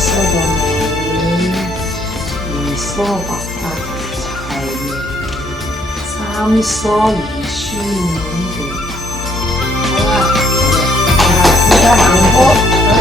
色的美，二梳白髮齊眉，三梳兒書滿地。好啦，依家行波，OK。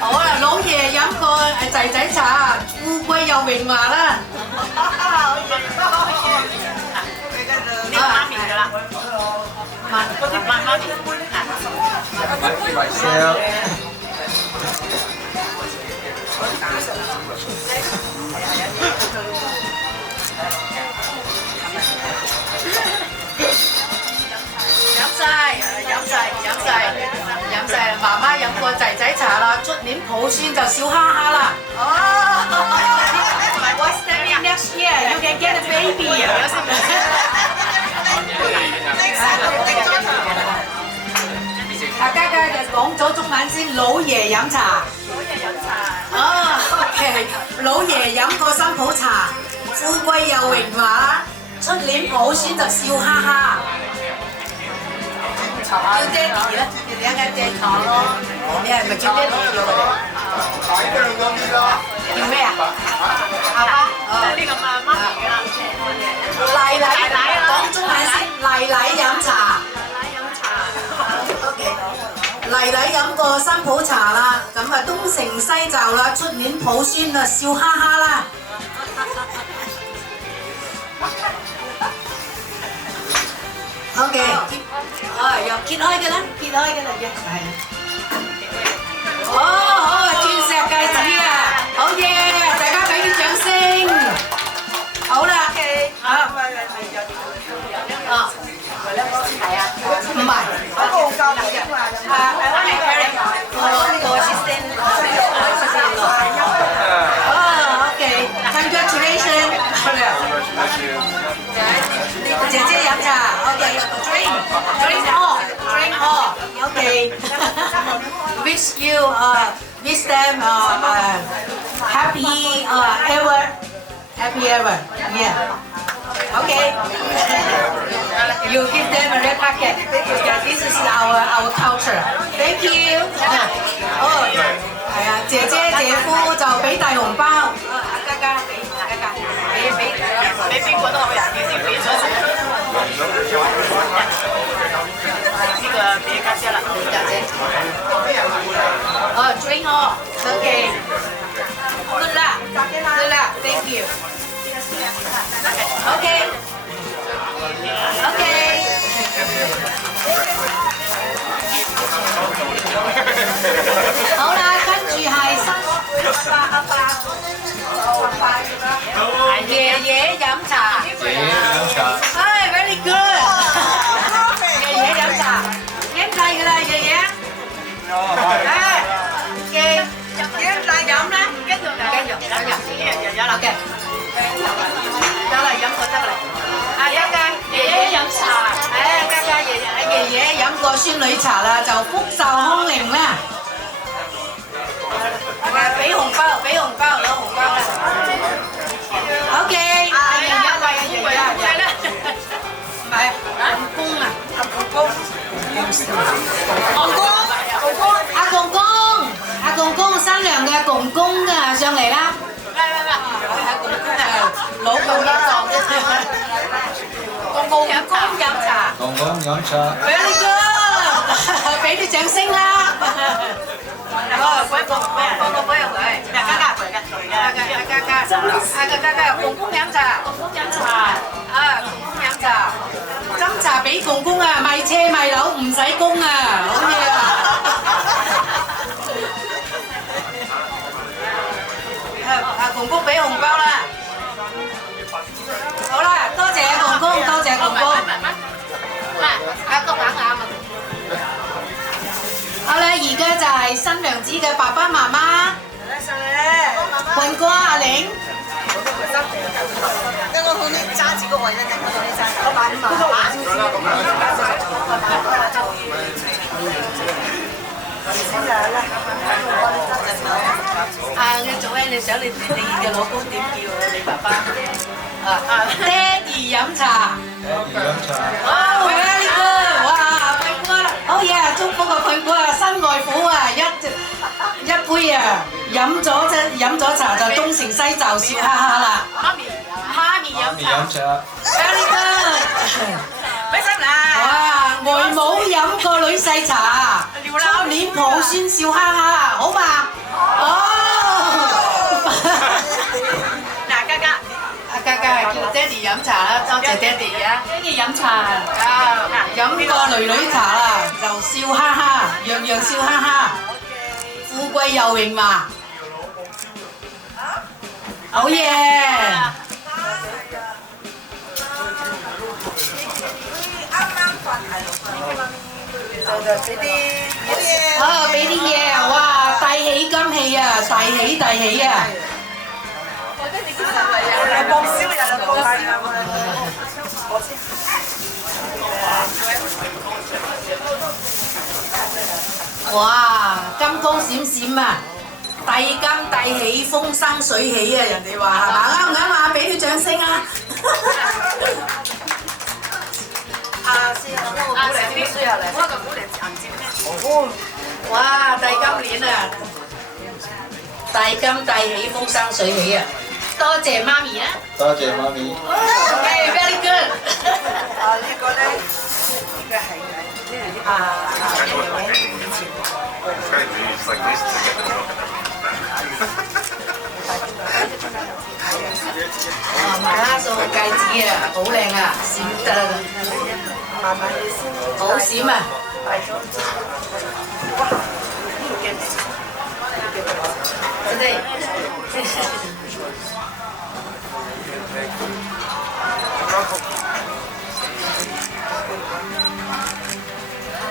好啦，老爺飲個仔仔茶，富貴又榮華啦。呢個媽咪㗎啦，嗰啲媽咪。飲晒，媽媽飲過仔仔茶啦，出年抱孫就笑哈哈啦。What's that next year? You can get a baby. 大家就講咗中文先，老爺飲茶。OK， 老爺飲個新抱茶，富貴又榮華，出年抱孫就笑哈哈。叫爹哋啦，叫你一間借茶咯。你係咪叫爹哋叫佢哋？叫咩啊？阿爸。呢個媽咪㗎啦。麗麗，講中文先。麗麗飲茶。OK。麗麗飲個新抱茶啦，咁啊東成西就啦，出年抱孫啊笑哈哈啦。OK， 又揭開嘅啦，揭開嘅啦，係。好，鑽石戒指啊，好嘢，大家俾啲掌聲。好啦，係啊，唔係，嗰個教練嘅，Congratulations， 姐姐飲茶 ，OK，drink all，OK， wish you wish them happy ever，yeah，OK， you give them a red packet because this is our culture，thank you， 哦，係啊，姐姐姐夫。俾大紅包。阿嘉嘉俾邊個都好人嘅先俾咗先。呢個俾家姐啦，俾家姐。哦，drink 哦，OK。Good luck, good luck, thank you. OK, OK。好啦，跟住係爺爺飲茶。唉，very good。爺爺飲茶，應制㗎啦，爺爺。唉，嘅飲啦，跟住有啦嘅，得啦，飲過得啦。阿嘉嘉，爺爺飲茶，唉，嘉嘉爺爺飲過孫女茶啦，就福壽康寧啦。俾紅包，攞紅包啦。OK，阿爺爺為爺爺啦，唔係公公啊，阿公公新娘嘅公公啊，上嚟啦。阿公公係老公一檔嘅，公公飲茶。公公飲茶。Very good， 俾啲掌聲啦。個杯入佢，嘉嘉陪嘅，嘉嘉公公飲茶，啊公公飲茶，斟茶俾公公啊，賣車賣樓唔使供啊，好嘢啊！阿公公俾紅包啦，好啦，多謝公公，多謝公公。阿公玩啱啊！好啦，而家就係新娘子嘅爸爸媽媽，坤哥阿玲。我同你揸住個位啦，我同你揸。我買你做咩？你想你嘅老公點叫你爸爸？爹哋飲茶。哦，very good！ 哇，坤哥啦，好嘢啊！祝福個坤哥啊，新外父啊，一杯啊，飲咗茶就東成西就，笑哈哈啦。媽咪飲茶。very good！ 俾心啦！哇，外母飲個女婿茶，初戀抱孫笑哈哈，好嘛？哦。嗱，嘉嘉。阿嘉嘉係叫爹哋飲茶啦，多謝爹哋啊！爹哋飲茶啊，飲個女茶啦，就笑哈哈，樣樣笑哈哈，富貴又榮華，好嘢！啊，俾啲嘢啊！哇，大喜金喜啊，大喜啊！哇，金光閃閃啊！遞金遞喜，風生水起啊！人哋話係嘛？啱唔啱啊？俾啲掌聲啊！哇！遞金鏈啊！遞金遞喜，風生水起啊！多謝媽咪啊！多謝媽咪。Okay, very good。呢個咧，呢個係馬拉松戒指啊，好靚啊，閃得好閃啊！真係。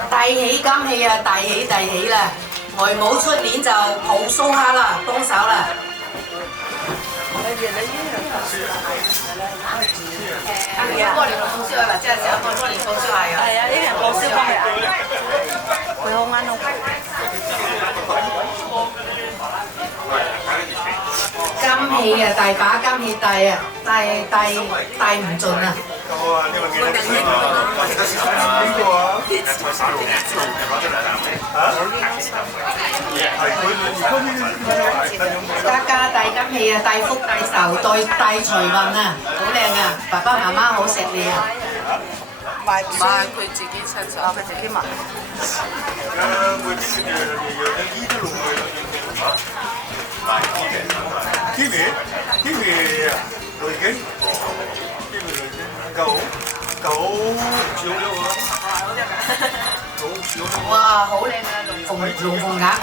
大喜金喜啊！大喜啦！外母出年就抱蘇蝦啦，幫手啦！過年報銷係咪？即係成日過年報銷係啊！係啊，呢人報銷翻嚟，佢好啱好。金氣啊，大把金氣帶啊，帶唔盡啊！家家帶金氣啊，帶福帶壽，帶財運啊，好靚啊！爸爸媽媽好錫你啊！唔係佢自己親手，佢自己買。哇，好靚啊！龍鳳鴨啊！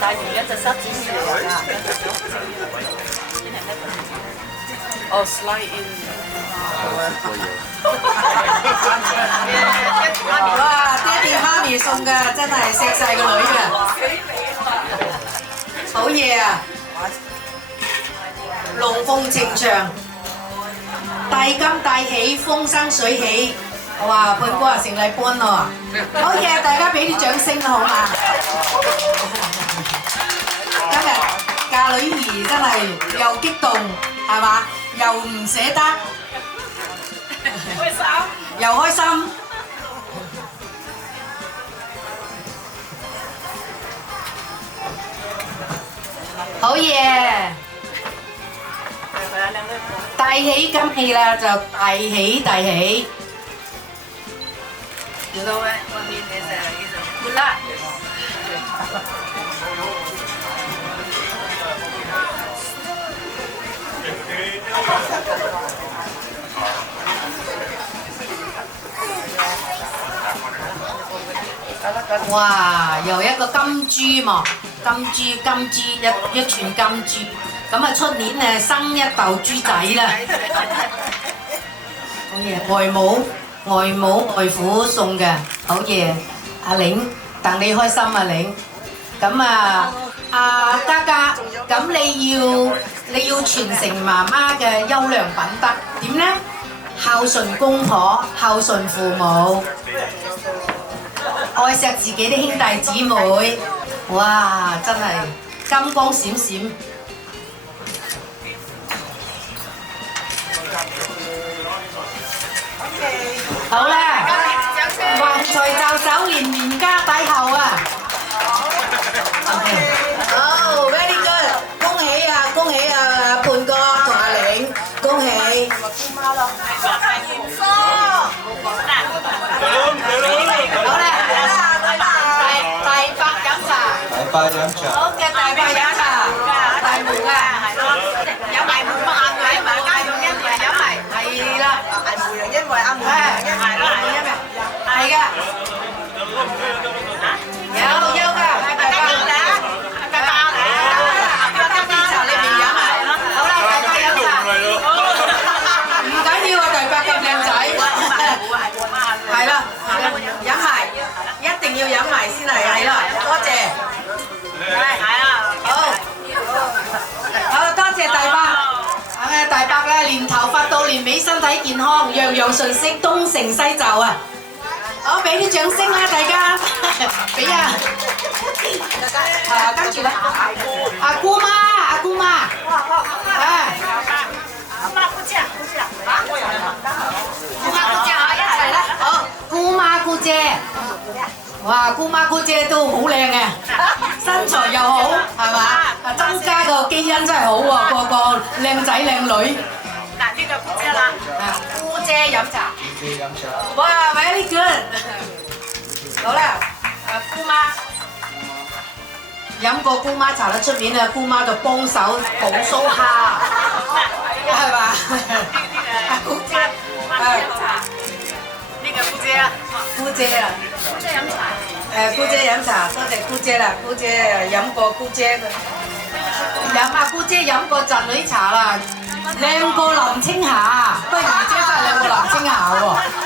帶完一隻獅子出嚟啊！哦，slide in。哇！爹哋媽咪送㗎，真係錫晒個女㗎，好嘢啊！龍鳳呈祥，大金大喜，風生水起。哇！判哥啊，成禮搬咯，好嘢！大家俾啲掌聲好嘛？今日嫁女兒真係又激動，係嘛？又唔捨得，又開心。好嘢！大喜金氣啦，就大喜大喜。You know what? What mean is good luck. 哇！又一個金豬嘛，金豬一串金豬，咁啊出年誒生一竇豬仔啦。好嘢，外母外父送嘅，好嘢。阿玲，戥你開心啊玲。咁啊，阿嘉嘉，咁你要傳承媽媽嘅優良品德，點呢？孝順公婆，孝順父母。愛錫自己啲兄弟姊妹，哇！真係金光閃閃。好啦，橫財就手，連家帶後啊！好 ，very good， 恭喜啊，恭喜啊，判哥同阿玲，恭喜！好啦。大飲茶。好嘅，大伯飲茶，大門啊，係咯，有埋門不限位，埋家用因為有埋，係啦，因為啱係啦，係嘅，有㗎，大伯嚟啊，大伯嚟啊，今天茶裏邊飲埋，好啦，大伯飲茶，唔緊要啊，大伯咁靚仔，係啦，飲埋，一定要飲埋先係啦，多謝。好，多謝大伯。大伯咧，連頭髮到年尾身體健康，樣樣順適，東成西就啊！好，俾啲掌聲啦，大家，俾啊！跟住咧，阿姑媽，姑媽一齊啦！好，姑媽姑姐。哇，姑媽姑姐都好靚嘅，身材又好，係嘛？增加個基因真係好喎，個個靚仔靚女。嗱，呢個姑姐啦，姑姐飲茶。姑姐飲茶。哇 ，very good。好啦，姑媽飲過姑媽茶啦，出面啊，姑媽就幫手補蘇蝦，係嘛？姑姐，呢個姑姐啊，姑姐啊。姑姐飲茶。姑姐飲茶，多謝姑姐啦，姑姐飲過姑姐嘅，姑姐飲過侄女茶啦，靚過林青霞，不過姨姐真係靚過林青霞喎，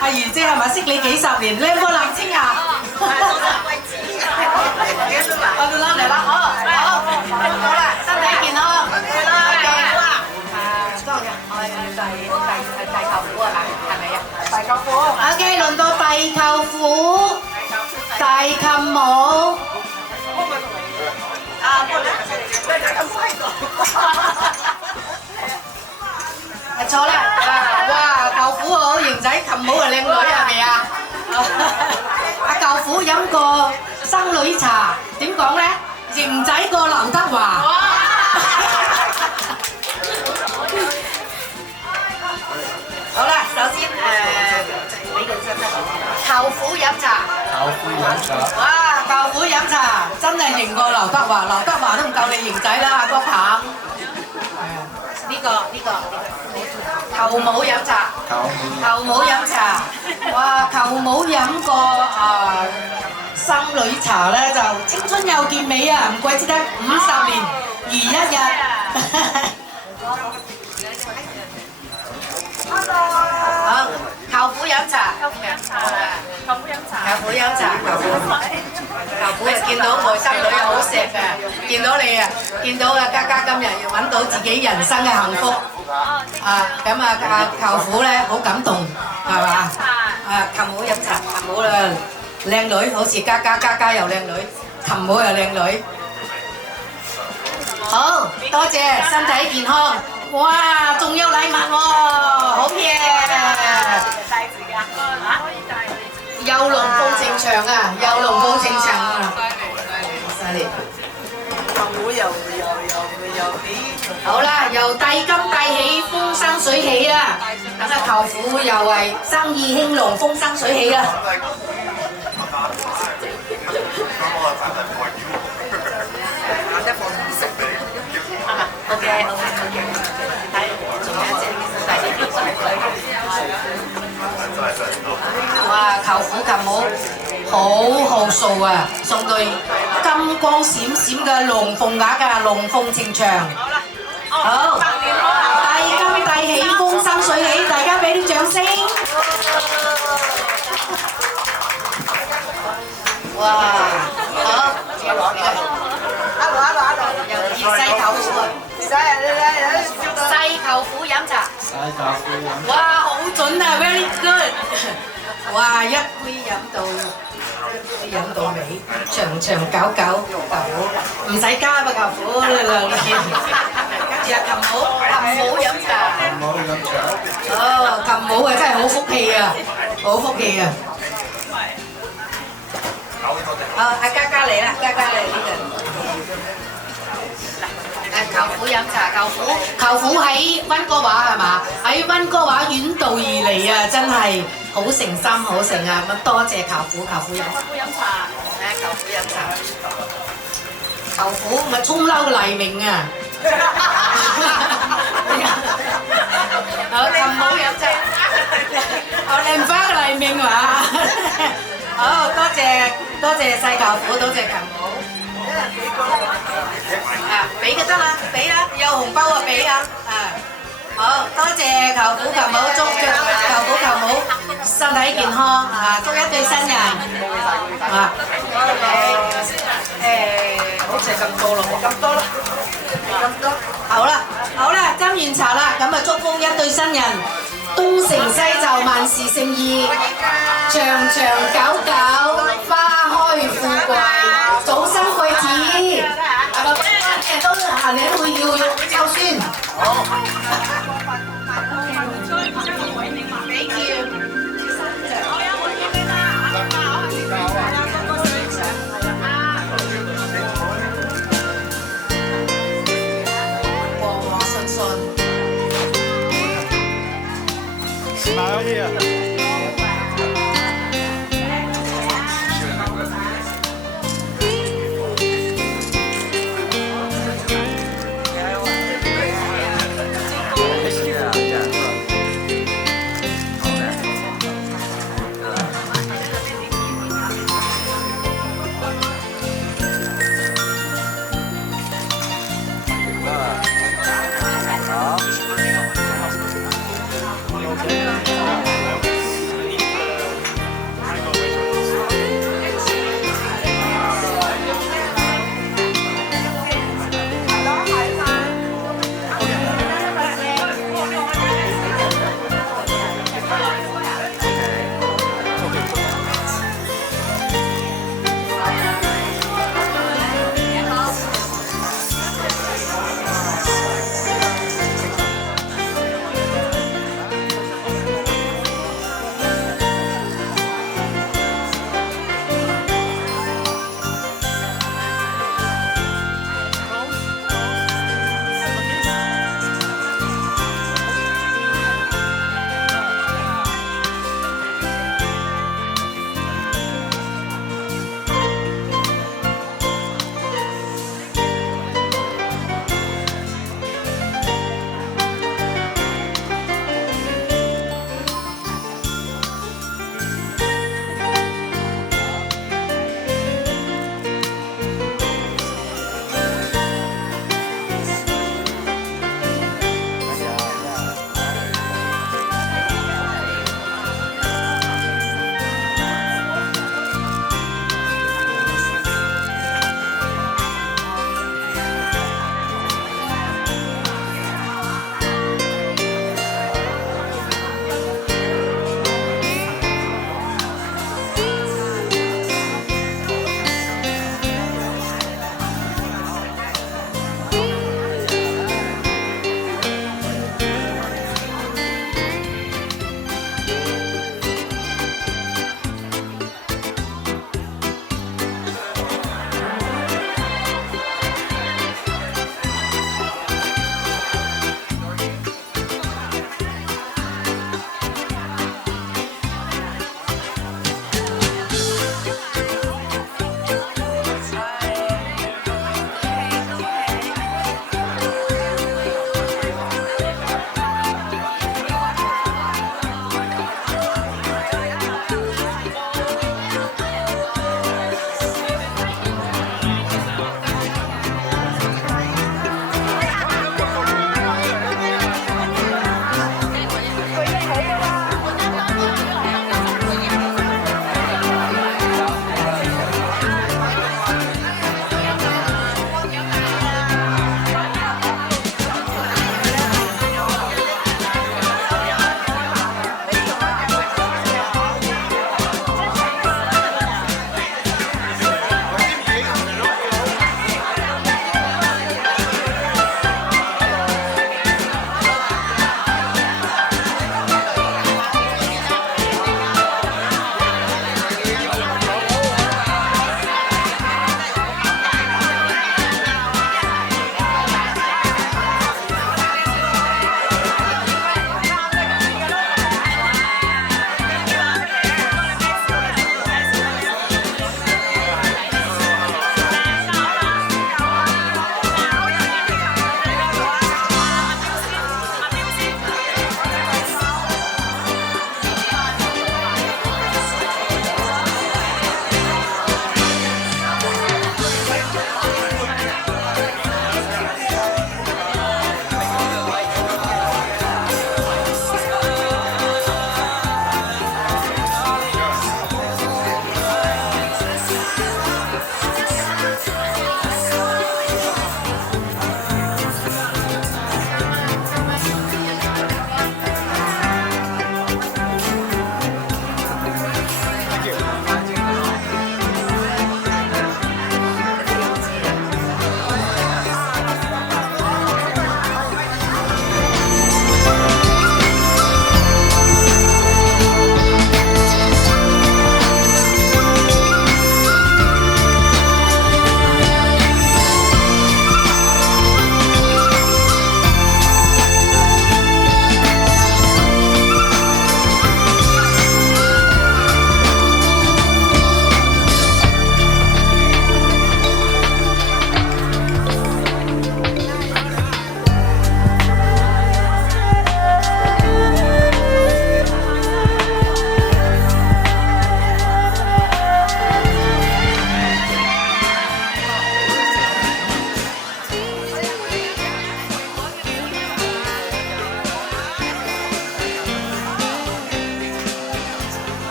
阿姨姐係咪識你幾十年，靚過林青霞？我到啦嚟啦，好啦，身體健康，大舅父啊，係咪啊？大舅父。OK，輪到大舅父。大細琴舞。錯啦！哇，舅父好型仔，琴舞係靚女係咪啊？阿舅父飲過生女茶，點講咧？型仔過劉德華。好啦，首先舅父飲茶。舅父飲茶。哇，舅父飲茶真係型過劉德華，劉德華都唔夠你型仔啦，阿國鵬。呢個。舅母飲茶。舅母飲茶。哇，舅母飲過生女茶咧，就青春又健美啊！唔怪之得50年如一日。好，舅父飲茶。舅父飲茶。舅父啊，見到外甥女又好錫嘅，見到你啊，見到啊嘉嘉今日要揾到自己人生嘅幸福。咁啊，舅父咧好感動，係嘛？舅母飲茶，舅母啦靚女，好似嘉嘉又靚女，舅母又靚女。好多謝，身體健康。哇，仲有禮物喎，好嘢！又龍鳳呈祥啊，又龍鳳呈祥啊，犀利！好啦，又帝金帝喜，風生水起啦！等阿舅父又係生意興隆，風生水起啦！哇！舅父舅母好好數啊，送對金光閃閃嘅龍鳳鈪㗎，龍鳳呈祥。好，帝金帝喜，風生水起，大家俾啲掌聲。哇！好，又熱西舅父啊！西舅父飲茶。哇，好準啊 ，very good！ 哇，一杯飲到尾，長長久久，唔使加吧，舅父兩件。跟住阿琴母飲茶。哦，琴母啊，真係好福氣啊，好福氣啊！阿嘉嘉嚟啦，嘉嘉嚟呢度。舅父飲茶，舅父喺溫哥華係嘛？喺溫哥華遠道而嚟啊，真係好誠心好誠啊！咁多謝舅父飲茶。舅父飲茶。舅父咪沖嬲黎明啊！好，琴母飲茶。我靚花嘅黎明話。好，多謝細舅父，多謝琴母。俾就得啦，俾啦，有紅包啊俾啊！好多謝舅父舅母，祝舅父舅母身體健康祝一對新人好似係咁多咯喎，咁多，好啦，斟完茶啦，咁啊祝福一對新人東成西就，萬事勝意，長長久久，花開富貴，早生貴子。下年會要抽孫。好。和和順順。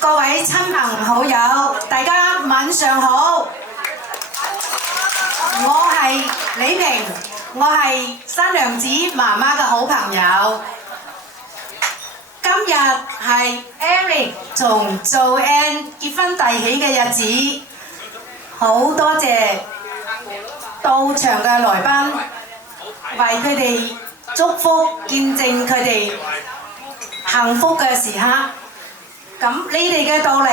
各位親朋好友，大家晚上好。我係李萍，我係新娘子媽媽嘅好朋友。今日係 Eric 同 Joanne 結婚大喜嘅日子，好多謝到場嘅來賓，為佢哋祝福，見證佢哋幸福嘅時刻。咁你哋嘅到嚟，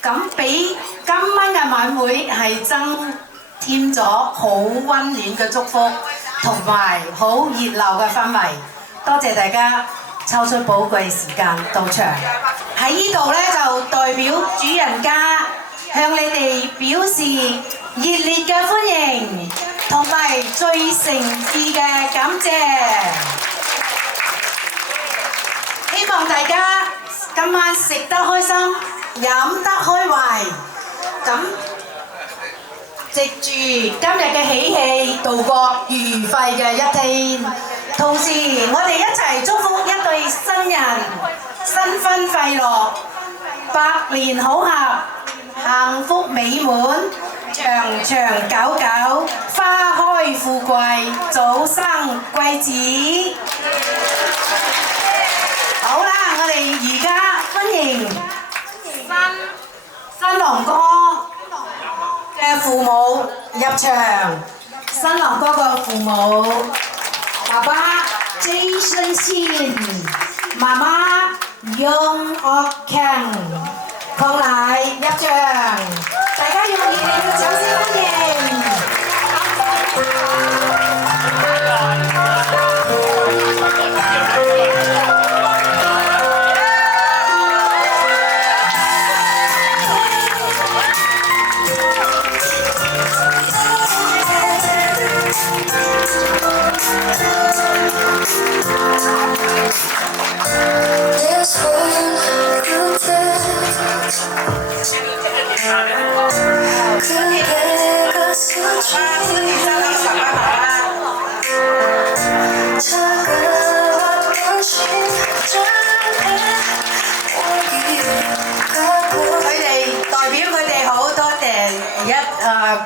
咁比今晚嘅晚會係增添咗好溫暖嘅祝福，同埋好熱鬧嘅氛圍。多謝大家抽出寶貴時間到場。喺呢度咧就代表主人家向你哋表示熱烈嘅歡迎，同埋最誠摯嘅感謝。希望大家今晚食得開心，飲得開懷，咁藉住今日嘅喜氣，度過愉快嘅一天。同時，我哋一齊祝福一對新人新婚快樂，百年好合，幸福美滿，長長久久，花開富貴，早生貴子。好啦，我哋而家歡迎新郎哥嘅父母入場。新郎哥嘅父母，爸爸 Jason Chin， 媽媽 Yong Ok Kang， 邝奶入場，大家用熱烈嘅掌聲歡迎。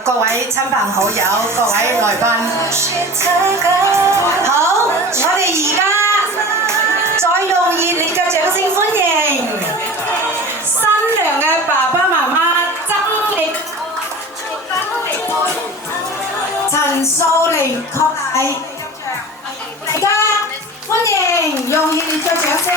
各位親朋好友，各位來賓，好，我哋而家再用熱烈嘅掌聲歡迎新娘嘅爸爸媽媽曾力、陳素玲、邝奶，大家歡迎，用熱烈嘅掌聲。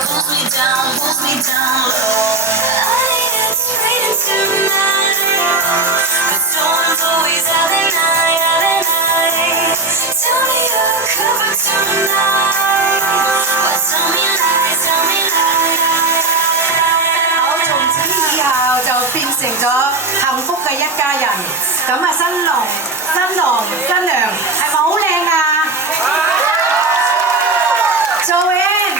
Pulls me down, pulls me down low. I need it straight into my 嘅一家人。咁啊，新郎、新娘係咪好靚啊？Joanne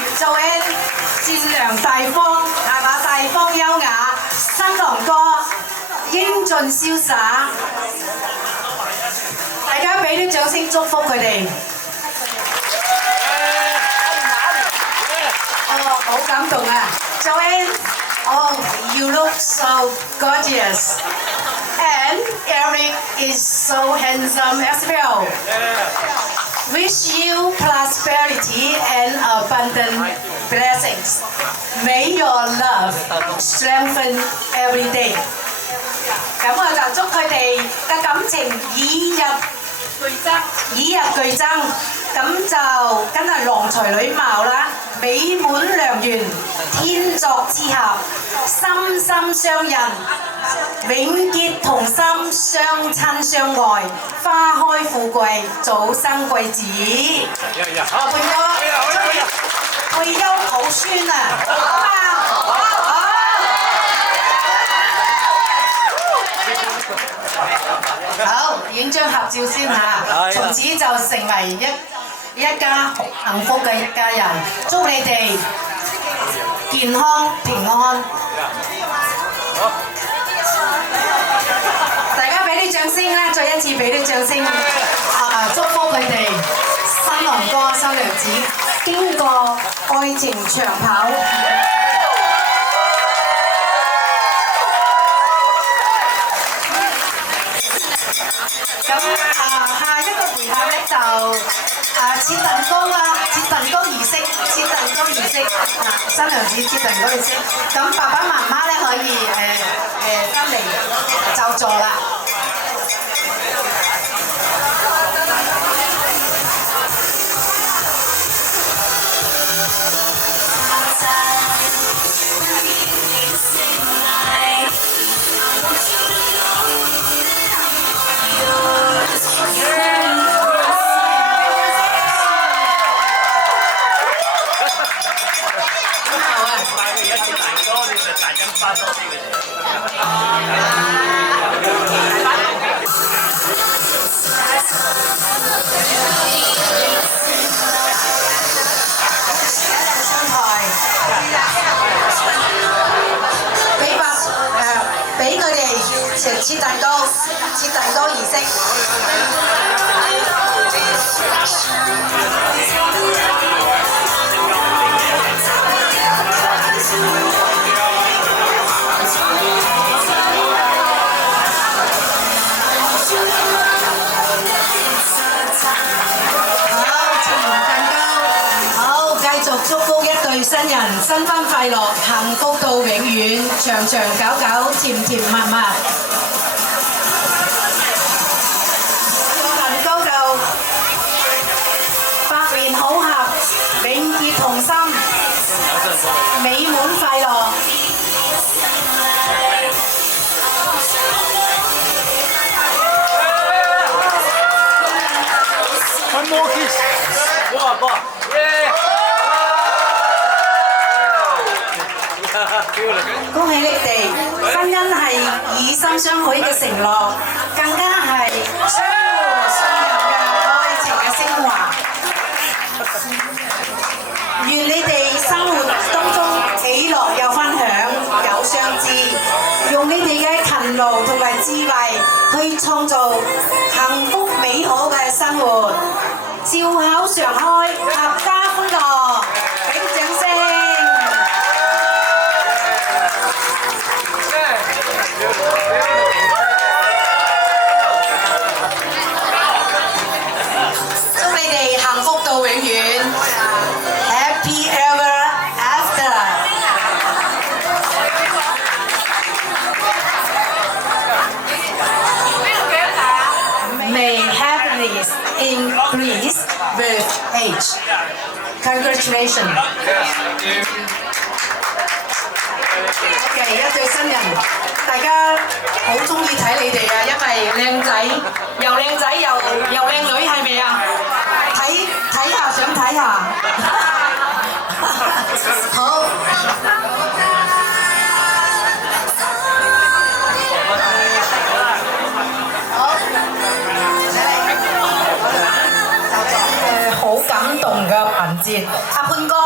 善良大方係嘛？大方優雅，新郎哥英俊瀟灑，大家俾啲掌聲祝福佢哋。哦，好感動啊 ！Joanne，oh you look so gorgeous and Eric is so handsome as well. Wish you prosperity and abundant blessings. May your love strengthen every day. 咁我就祝佢哋嘅感情以日俱增，咁就梗係郎才女貌啦，美滿良緣，天作之合，心心相印，永結同心，相親相愛，花開富貴，早生貴子。換咗退休抱孫啊！好，影張合照先嚇，從此就成為一家幸福嘅一家人。祝你哋健康平安。大家俾啲掌聲啦，再一次俾啲掌聲祝福佢哋新郎哥新娘子經過愛情長跑。咁下一個回合咧就切蛋糕啦，切蛋糕儀式，新娘子切蛋糕儀式。咁爸爸媽媽咧可以翻嚟就座啦。俾佢哋食切蛋糕儀式。祝福一對新人新婚快樂，幸福到永遠，長長久久，甜甜蜜蜜。蛋糕就百年好合，永結同心，美滿快樂。One more kiss. Go. Yeah. 恭喜你哋，婚姻係以心相許嘅承諾，更加係相互信任嘅愛情嘅昇華。願你哋生活當中喜樂有分享，有相知，用你哋嘅勤勞同埋智慧去創造幸福美好嘅生活，笑口常開，合家歡樂。俾掌聲！祝你哋幸福到永遠 ，Happy ever after。May happiness increase with age. Congratulations. OK， 一對新人，大家好中意睇你哋啊，因為靚仔，又靚仔又靚女，係咪啊？睇下，想睇下。好。先。阿潘哥，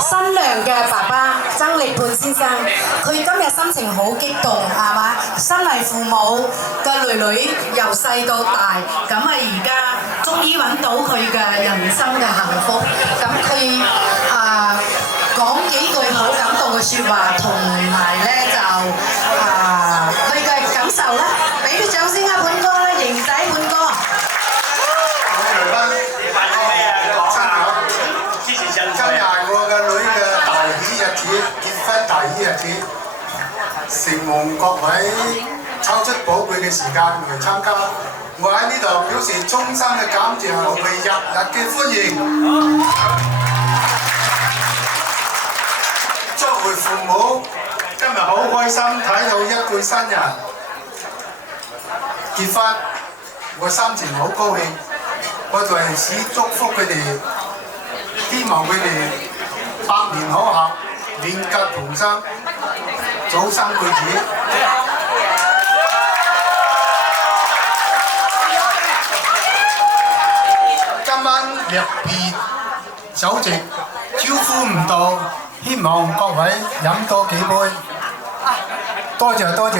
新娘嘅爸爸曾力判先生，佢今日心情好激動，係嘛？身為父母嘅女女由細到大，咁啊而家終於揾到佢嘅人生嘅幸福，咁佢講幾句好感動嘅説話，同埋咧就佢嘅感受啦，俾啲掌聲啊！潘哥啦，型仔潘哥。今日我嘅女嘅大喜日子，結婚大喜日子，承蒙各位抽出寶貴嘅時間嚟參加，我喺呢度表示衷心嘅感謝同埋日日嘅歡迎。作為父母，今日好開心睇到一對新人結婚，我心情好高興，我在此祝福佢哋。希望佢哋百年好合，永結同心，早生貴子。今晚略別酒席，招呼唔到，希望各位飲多幾杯。多謝多謝，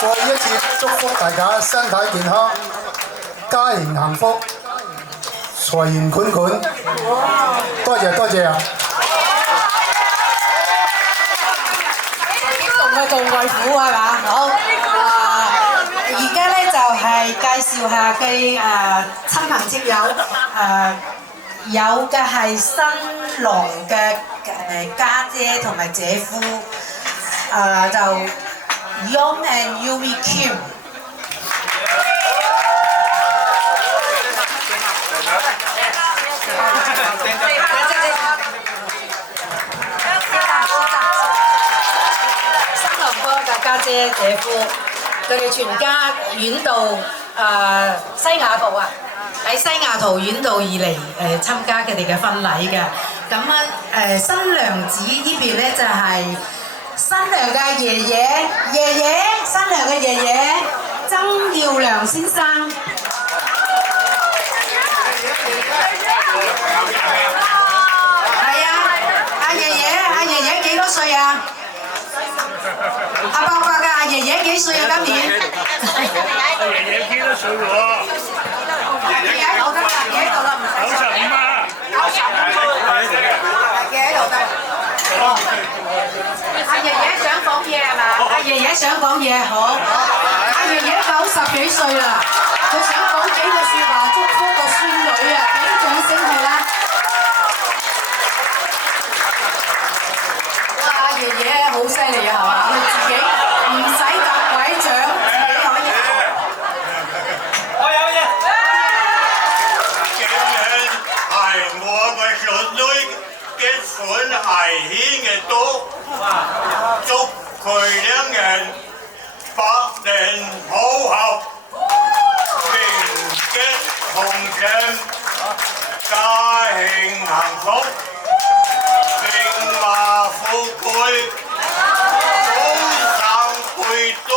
再一次祝福大家身體健康，家庭幸福。財源滾滾，多謝多謝啊！激動嘅做外父係嘛？好，而家咧就係介紹下佢親朋戚友，有嘅係新郎嘅家姐同埋姐夫，就 Young and Yumi Kim。新郎哥嘅家姐姐夫，佢哋全家遠道西雅圖啊，喺西雅圖遠道而嚟參加佢哋嘅婚禮嘅。咁啊新娘子呢邊咧就係新娘嘅爺爺，新娘嘅爺爺曾耀良先生。阿爺爺幾多歲啊？阿伯伯嘅阿爺爺幾歲啊？今年？阿爺爺幾多歲喎？爺爺喺度得啦，爺喺度啦，唔使上。95啊95歲。爺喺度得。阿爺爺想講嘢係嘛？阿爺爺想講嘢，好。阿爺爺90幾歲啦，佢想講幾句説話，祝福個孫女啊！俾啲掌聲佢啦。爺爺好犀利啊，係嘛？佢自己唔使搭拐杖，自己可以行。我有嘢。今日係我嘅孫女結婚危險嘅都，祝佢兩人百年好合，永結同心，家庭幸福。榮華富貴，早生貴多。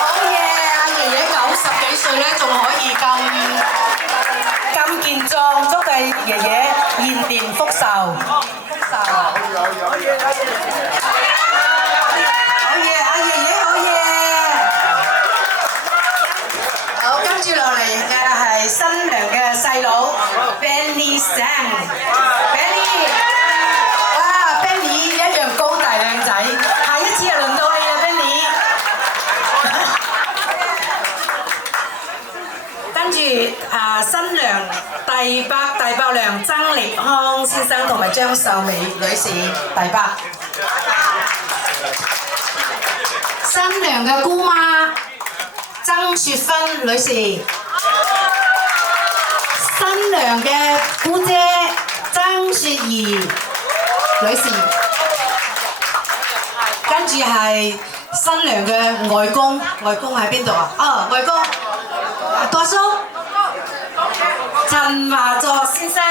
好嘢！阿爺爺90幾歲咧，仲可以咁健壯，祝佢爺爺延年福壽。好嘢！阿爺爺好嘢！好，跟住落嚟嘅係新娘嘅細佬 Benny Sang。Benny， 哇 ！Benny 一樣高大靚仔，下一次就輪到你啦 ，Benny。跟住新娘第八娘曾力康先生同埋張秀美女士第八。新娘嘅姑媽曾雪芬女士。新娘嘅姑姐曾雪兒女士，跟住係新娘嘅外公，外公喺邊度啊？哦，外公，大叔，陳華座先生。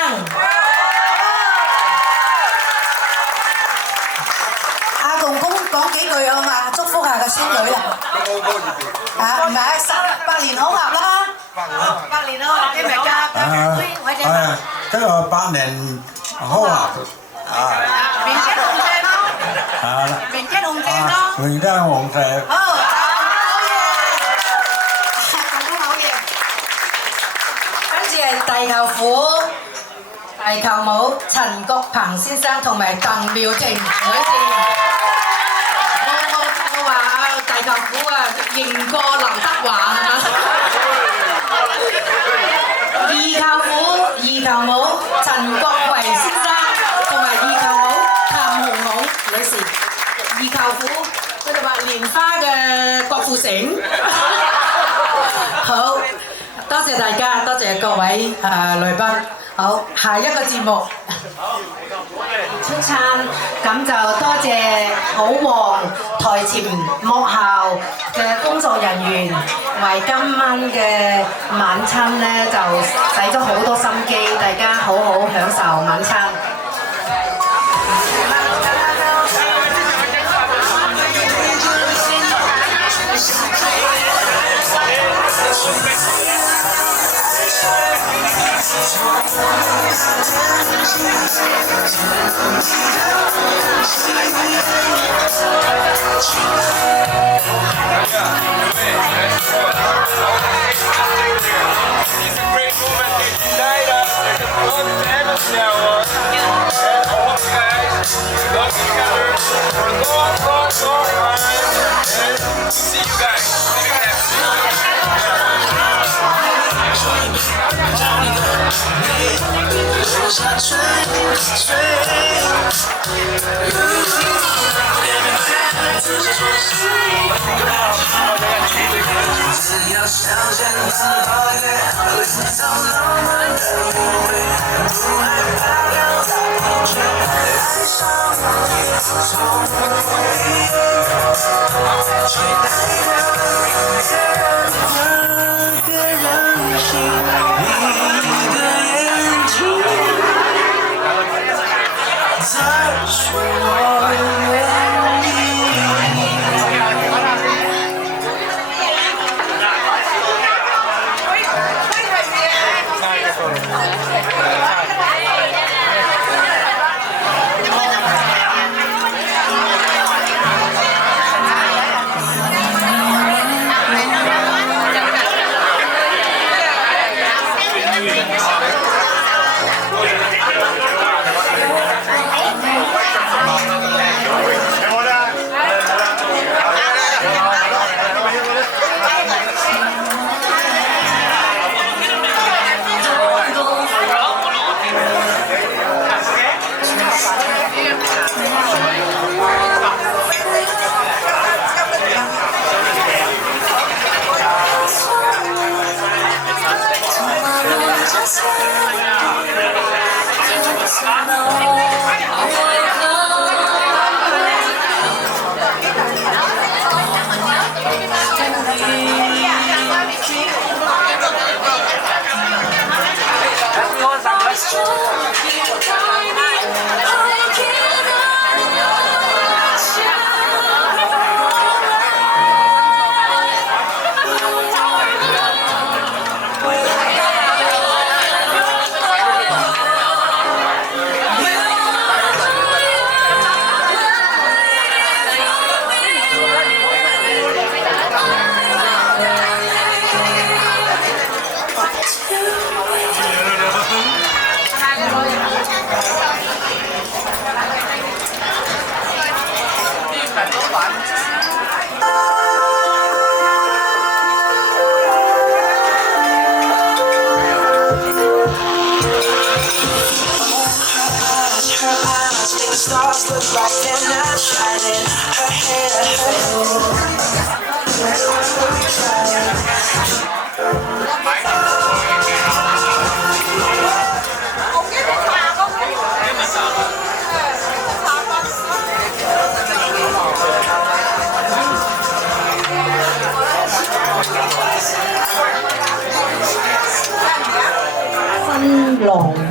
阿公公講幾句好嘛？祝福下個孫女啦。唔係，百年好合啦！百年好合。這個百年好啊！面積紅正咯，面積紅正咯，面積紅正。好，好嘢。跟住係大舅父、大舅母陳國鵬先生同埋鄧妙靜女士。我話大舅父啊，贏過劉德華係嘛？二舅母陳國維先生同埋二舅母譚紅紅女士，二舅父佢哋話蓮花嘅郭富城，好多謝大家，多謝各位來賓。好，下一個節目出餐，咁就多謝好旺台前幕後嘅工作人員，為今晚嘅晚餐呢就使咗好多心機，大家好好享受晚餐。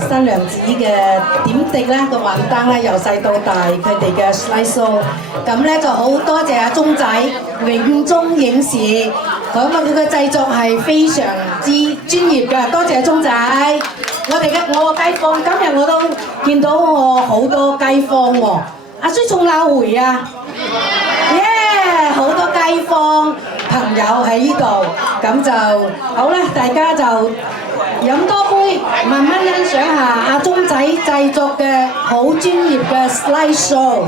新娘子嘅點滴啦，個幻燈咧由細到大佢哋嘅 slide show， 咁咧就好多謝阿鐘仔永中影視，咁啊佢嘅製作係非常之專業嘅，多謝阿鐘仔。我個街坊，今日我都見到我好多街坊喎。阿叔仲鬧回啊！耶！好多街坊朋友喺呢度，咁就好啦，大家就飲多杯，慢慢欣賞下阿鐘仔製作嘅好專業嘅 slide show。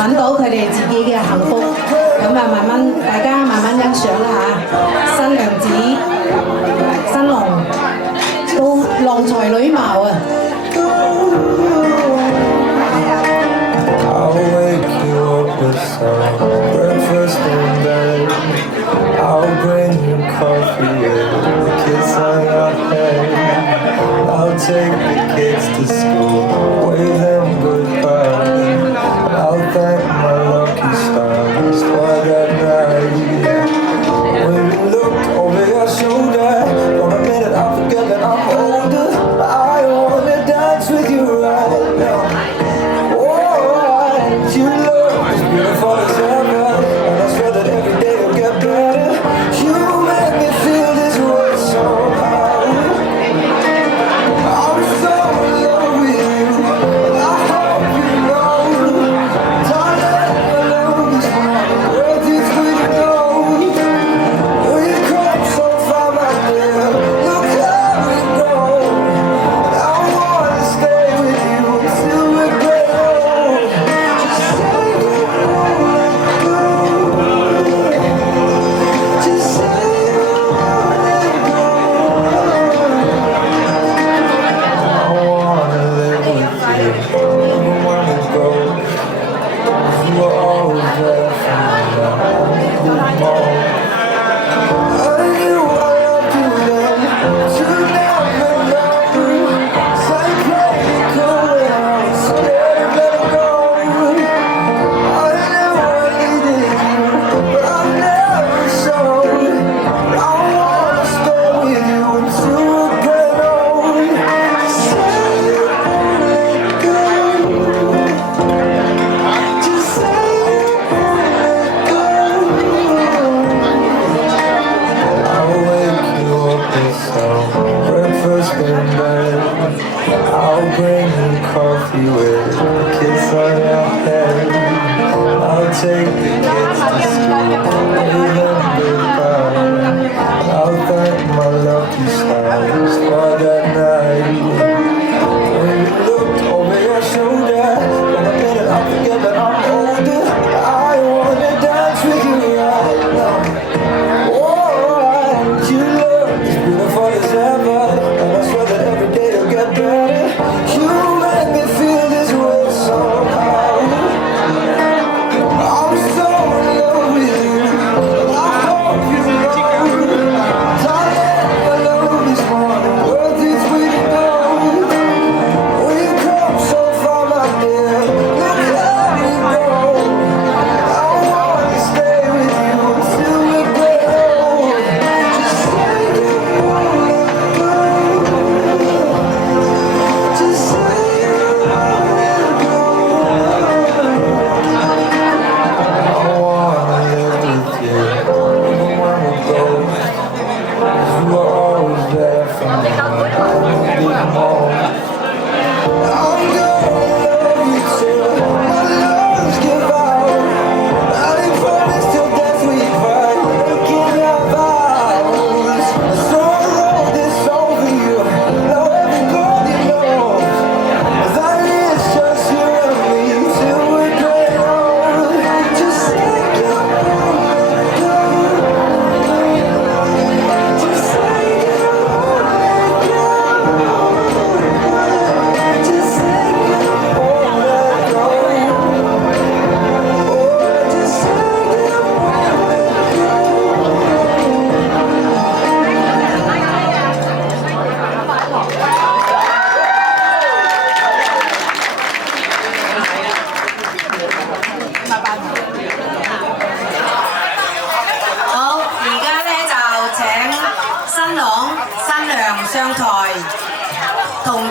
揾到佢哋自己嘅幸福，咁啊慢慢大家慢慢欣賞啦嚇。新娘子、新郎都郎才女貌啊！ Take the kids to school, wave them goodbye. I'll thank my lucky stars for that night.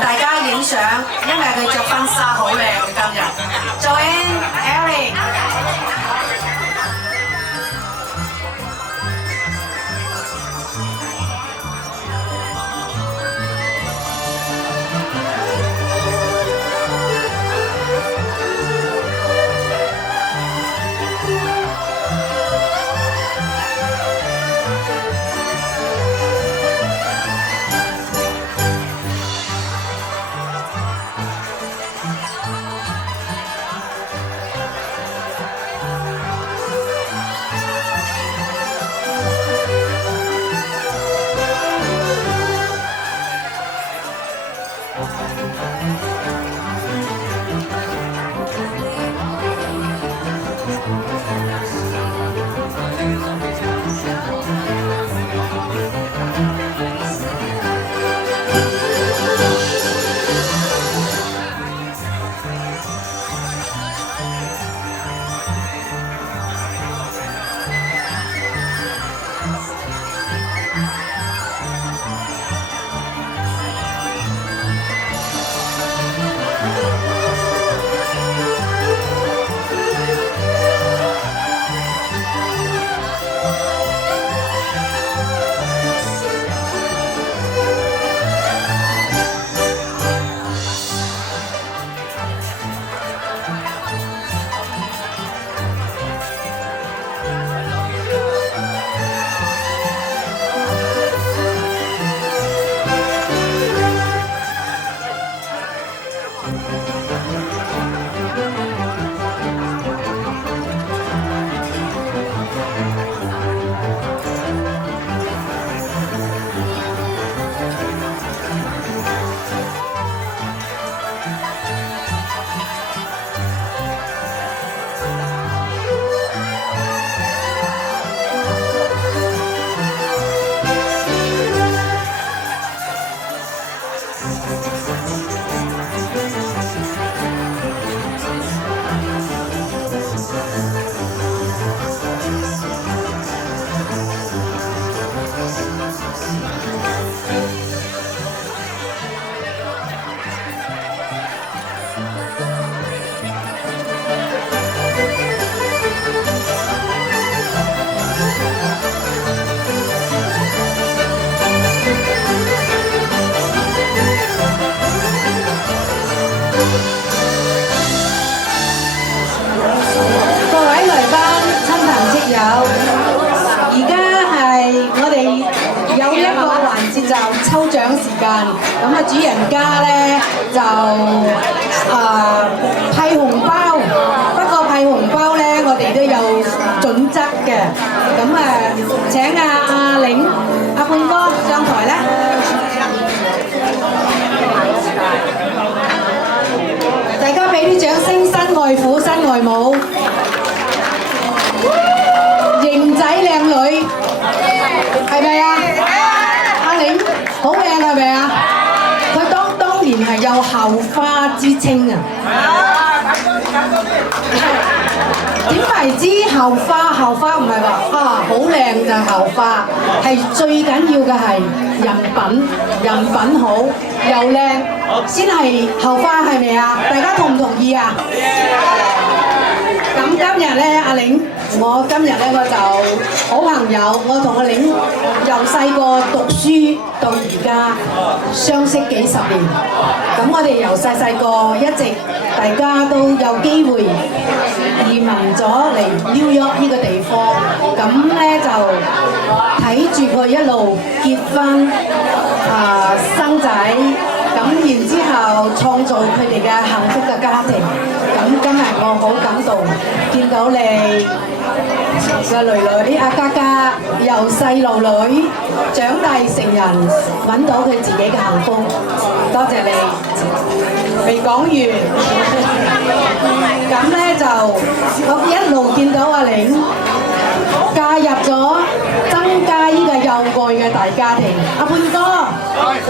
大家影相，因為佢着婚紗好靚今日。Joanne、Eric。就抽獎時間，咁啊主人家咧就派紅包，不過派紅包咧我哋都有準則嘅，咁請阿玲、阿半哥上台啦。大家俾啲掌聲，新外父、新外母，型仔靚女，係咪啊？阿玲好靚係咪啊？佢當年係有校花之稱啊！點為之校花？校花唔係話好靚就校花，係最緊要嘅係人品好又靚先係校花，係咪啊？大家同唔同意啊？咁今日咧，阿玲，我今日咧我就好朋友，我同阿玲由細個讀書到而家相識幾十年，咁我哋由細個一直大家都有機會移民咗嚟紐約呢個地方，咁咧就睇住佢一路結婚生仔，咁然之後創造佢哋嘅幸福嘅家庭。咁今日我好感動，見到你嘅女阿嘉嘉由細路女長大成人，揾到佢自己嘅幸福。多謝你，未講完。咁咧就我一路見到阿玲加入咗增加呢個幼愛嘅大家庭。阿半哥，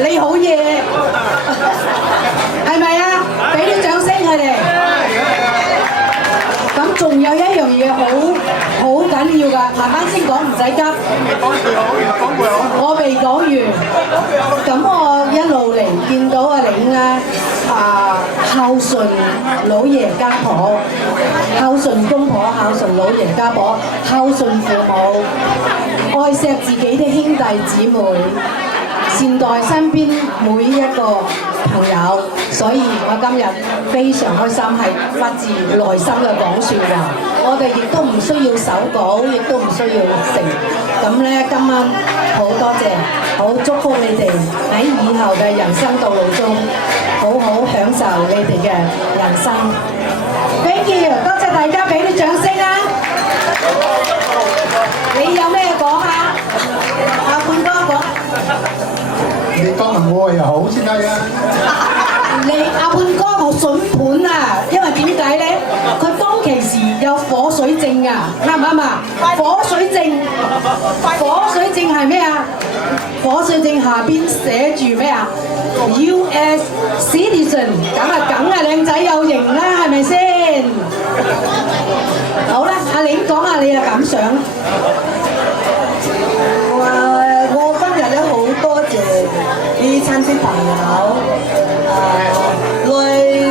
你好嘢，係咪啊？俾啲掌聲佢哋。咁仲有一樣嘢好緊要㗎，慢慢先講，唔使急。我未講完，咁我一路嚟見到阿玲咧，孝順老爺家婆，孝順公婆，孝順老爺家婆，孝順父母，愛錫自己的兄弟姊妹，善待身邊每一個朋友，所以我今日非常開心，係發自內心嘅講説話。我哋亦都唔需要手稿，亦都唔需要成。咁咧，今晚好多謝，好祝福你哋喺以後嘅人生道路中，好好享受你哋嘅人生。Thank you， 多謝大家俾啲掌聲啊！你有咩講啊？阿冠哥講。你講埋我又好先得啊！你阿冠哥我筍盤啊，因為點解咧？佢當其時有火水症啊，啱唔啱啊？火水症係咩啊？火水症下邊寫住咩啊 ？US citizen， 梗係靚仔有型啦，係咪先？好啦，阿玲講下你嘅感想。我今日咧好多謝啲親戚朋友嚟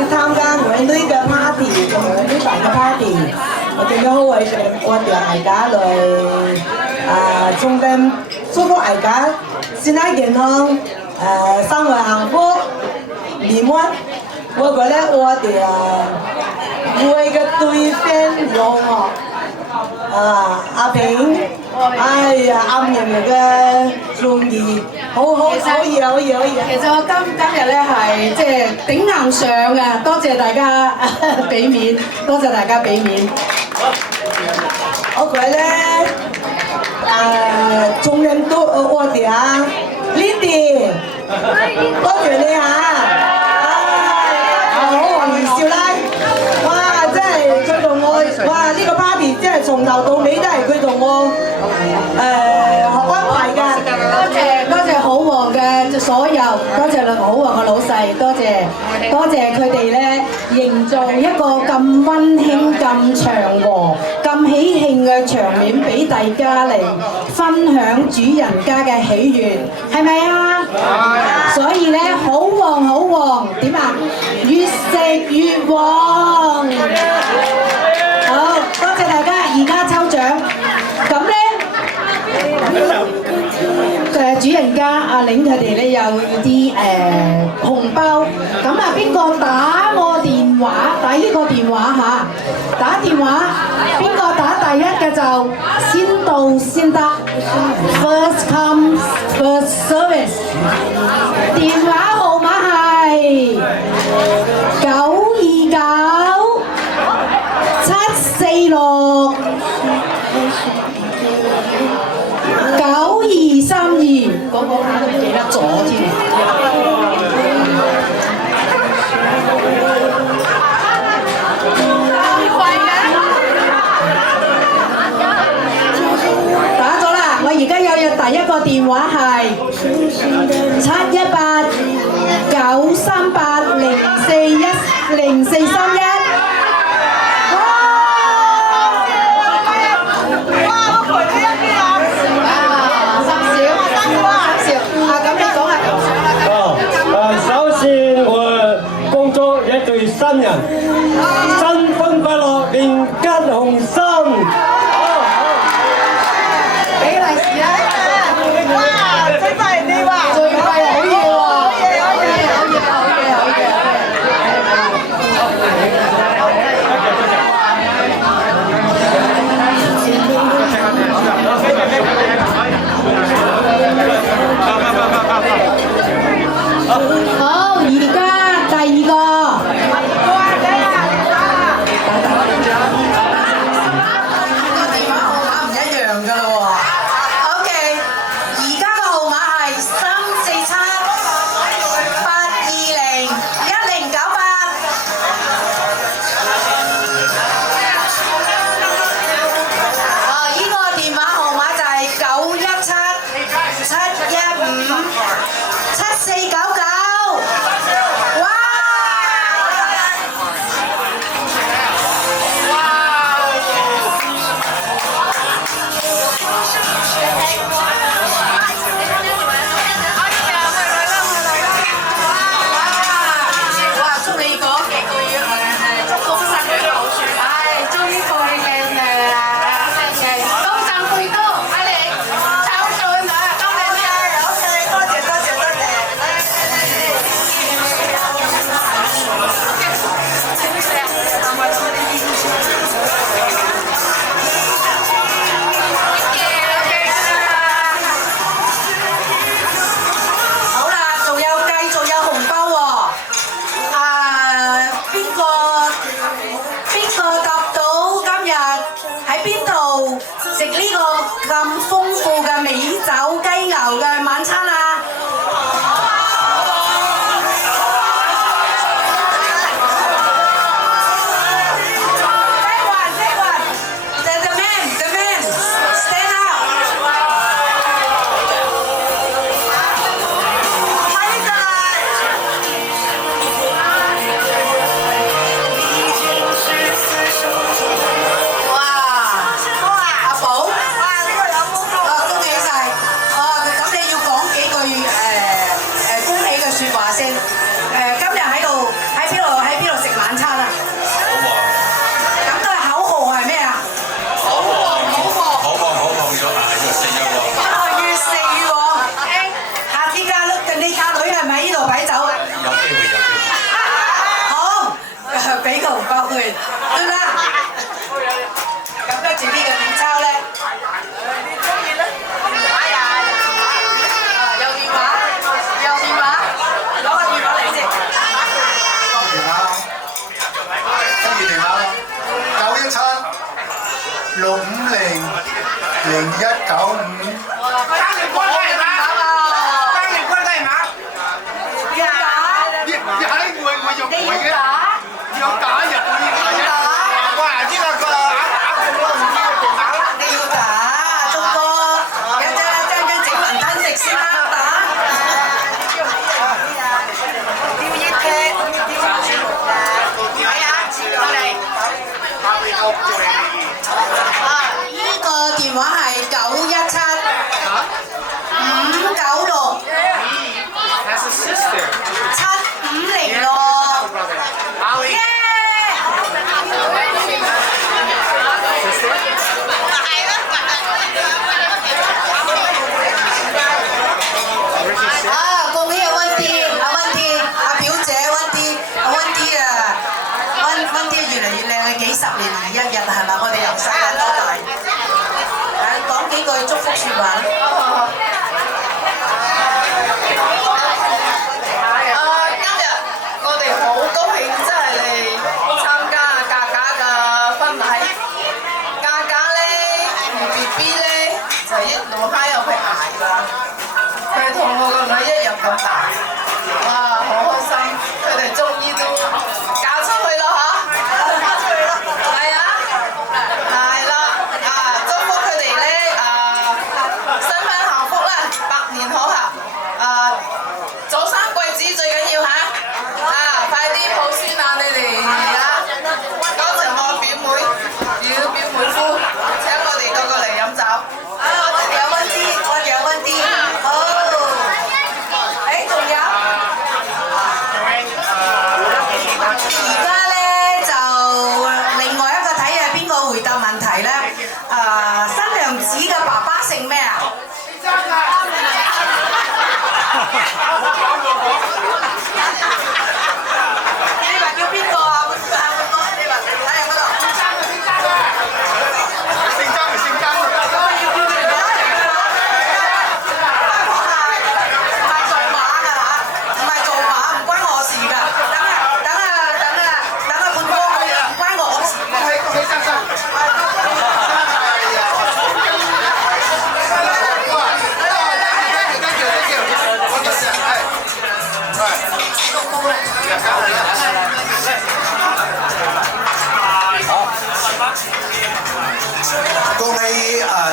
參加我呢個 party， 同我呢大嘅 party， 我哋都好為我哋大家嚟從dem祝福大家身體健康，生活幸福，平安。我覺得我哋每個對 friend 有我。阿平，哎呀，阿明嘅中意，好嘢。其實我今日咧係即係頂硬上嘅，多謝大家俾面，多謝大家俾面。我覺得咧，眾人都我哋啊 ，Lindy， 多謝你嚇，好黃笑啦，哇！真係佢同我，哇！呢個 party 真係從頭到尾都係佢同我安排㗎。多謝好旺嘅所有，多謝好旺嘅老細，多謝佢哋咧，營造一個咁溫馨、咁祥和、咁喜慶嘅場面俾大家嚟分享主人家嘅喜悅，係咪啊？所以咧好旺，點啊？越食越旺。好，多謝大家，而家抽獎。咁咧。主人家阿玲佢哋咧有啲紅包，咁啊邊個打我電話？打呢個電話嚇，打電話，邊個打第一嘅就先到先得 ，first come first service。電話號碼係929-746。9232，嗰個卡都唔記得咗添。打咗啦，我而家有第一個電話係718-938-0431-0431。新人新婚快樂，連吉紅心。俾利是啦！哇，最快你話，最快好嘢喎！好嘢！好，而家第二個。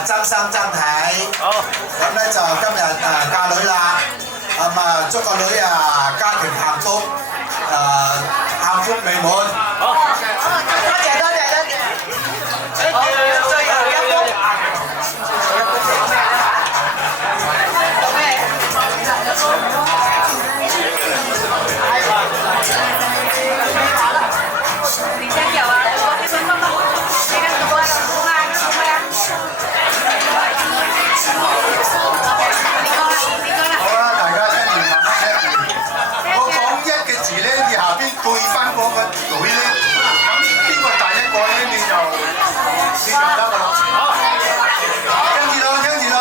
曾生曾太，咁咧就今日嫁女啦，咁祝個女家庭幸福，幸福美滿。好，多謝多謝多謝。好，最後一幅。你先有啊，我這邊幫忙，你看怎麼樣？對翻嗰個隊咧，咁邊個第一個咧你就得㗎啦。聽住咯，聽住咯。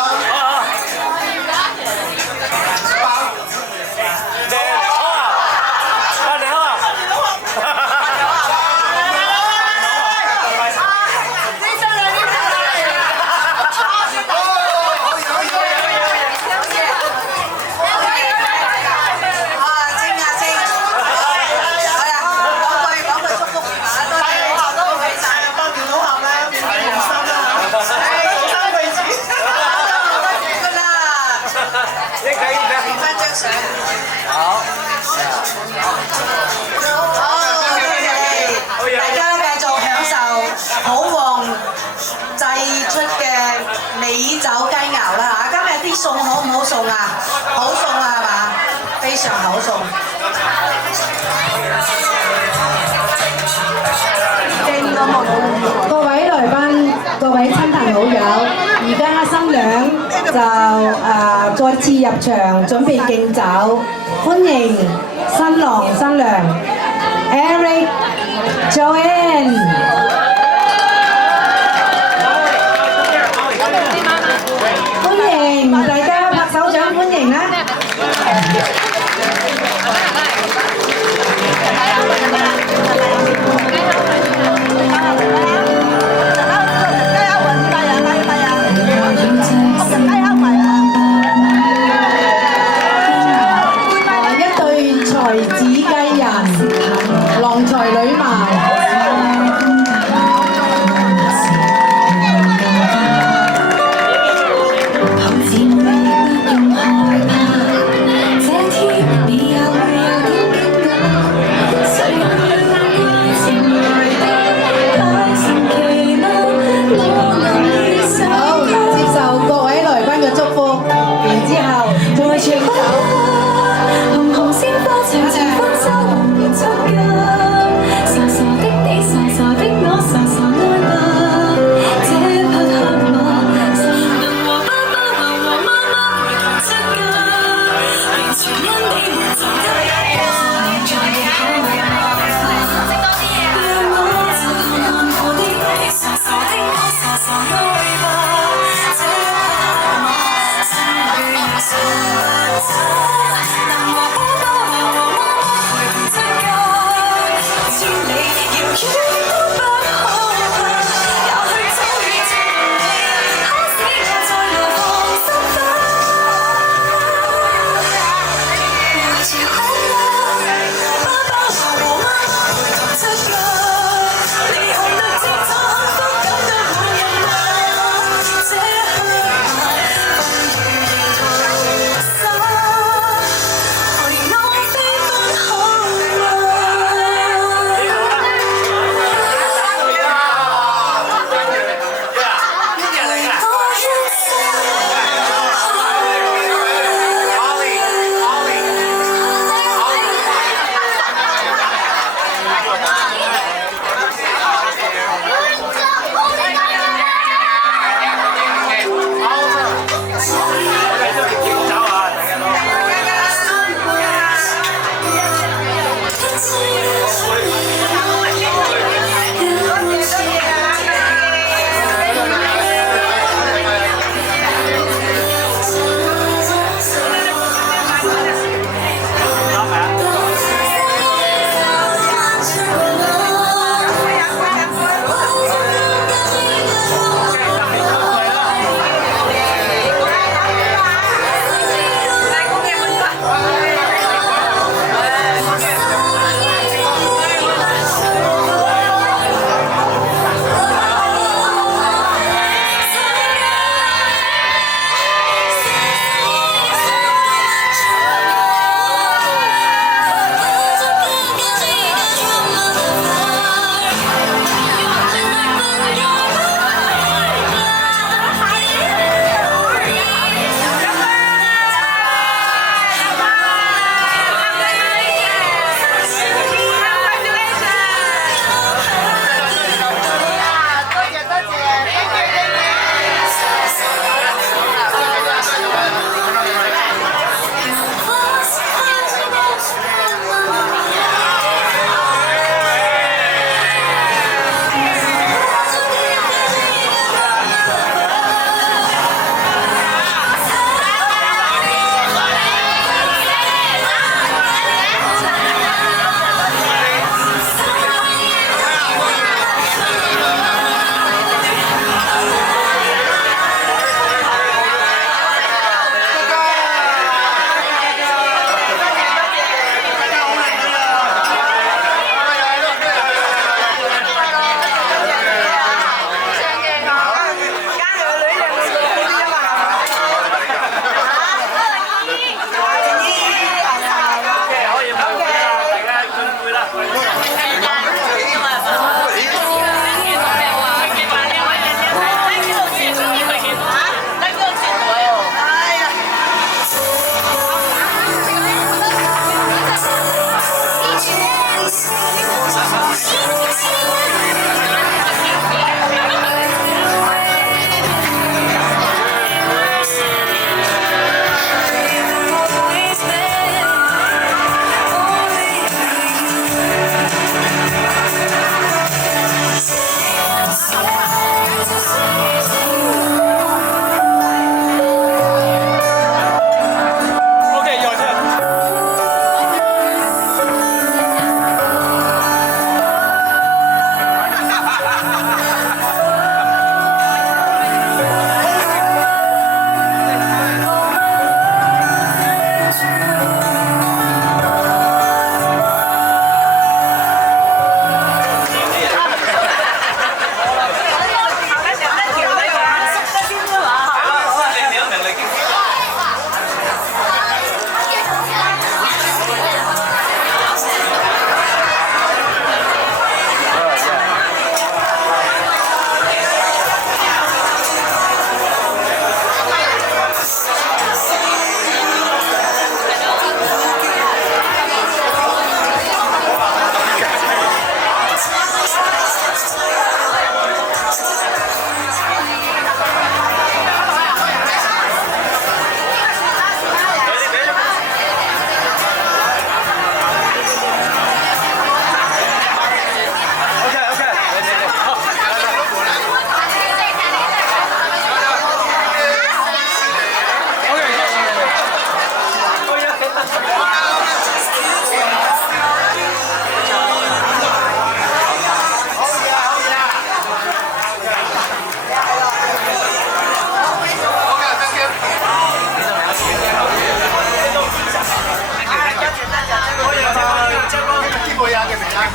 美酒雞牛啦嚇，今日啲餸好唔好餸啊？好餸啊係嘛？非常好餸。各位來賓、各位親朋好友，而家新娘就再次入場準備敬酒，歡迎新郎新娘 Eric、Joanne。大家拍手掌歡迎啦！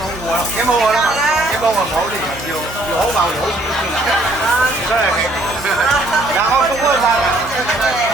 幾冇我啦，幾冇我冇呢要好爆好少先啦，真係，然後中國人。